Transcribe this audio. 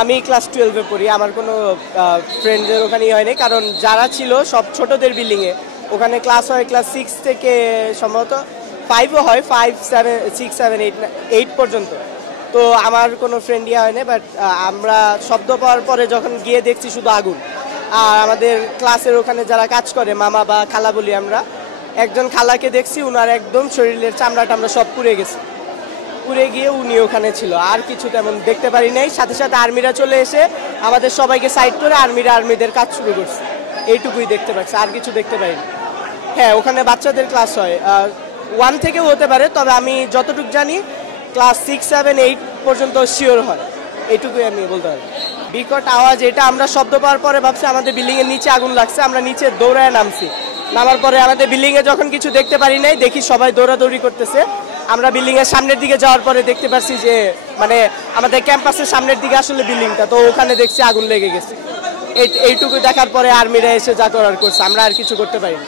আমি ক্লাস 12-এ পড়ি। আমার কোনো ফ্রেন্ডদের ওখানেই হয়নি, কারণ যারা ছিল সব ছোটদের বিল্ডিংয়ে। ওখানে ক্লাস হয় ক্লাস 6 থেকে সম্ভবত 5ও হয়, 5, 7, 6, 7, 8 পর্যন্ত। তো আমার কোনো ফ্রেন্ড ইয়ে হয়নি, বাট আমরা শব্দ পাওয়ার পরে যখন গিয়ে দেখছি শুধু আগুন। আর আমাদের ক্লাসের ওখানে যারা কাজ করে, মামা বা খালা বলি আমরা, একজন খালাকে দেখছি, উনার একদম শরীরের চামড়া টামড়া সব পুড়ে গেছে। পুড়ে গিয়ে উনি ওখানে ছিল, আর কিছু তেমন দেখতে পারি নাই। সাথে সাথে আর্মিরা চলে এসে আমাদের সবাইকে সাইড করে আর্মিদের কাজ শুরু করছে। এইটুকুই দেখতে পাচ্ছি, আর কিছু দেখতে পাইনি। হ্যাঁ, ওখানে বাচ্চাদের ক্লাস হয়, 1 থেকেও হতে পারে, তবে আমি যতটুকু জানি ক্লাস 6, 7, 8 পর্যন্ত শিওর হয়। এইটুকুই আমি বলতে পারি। বিকট আওয়াজ, এটা আমরা শব্দ পাওয়ার পরে ভাবছি আমাদের বিল্ডিংয়ের নিচে আগুন লাগছে। আমরা নিচে দৌড়ায় নামছি। নামার পরে আমাদের বিল্ডিংয়ে যখন কিছু দেখতে পারি নাই, দেখি সবাই দৌড়াদৌড়ি করতেছে। আমরা বিল্ডিংয়ের সামনের দিকে যাওয়ার পরে দেখতে পাচ্ছি যে মানে আমাদের ক্যাম্পাসের সামনের দিকে আসলে বিল্ডিংটা, তো ওখানে দেখছি আগুন লেগে গেছে। এইটুকু দেখার পরে আর্মিরা এসে যা করার করছে, আমরা আর কিছু করতে পারিনি।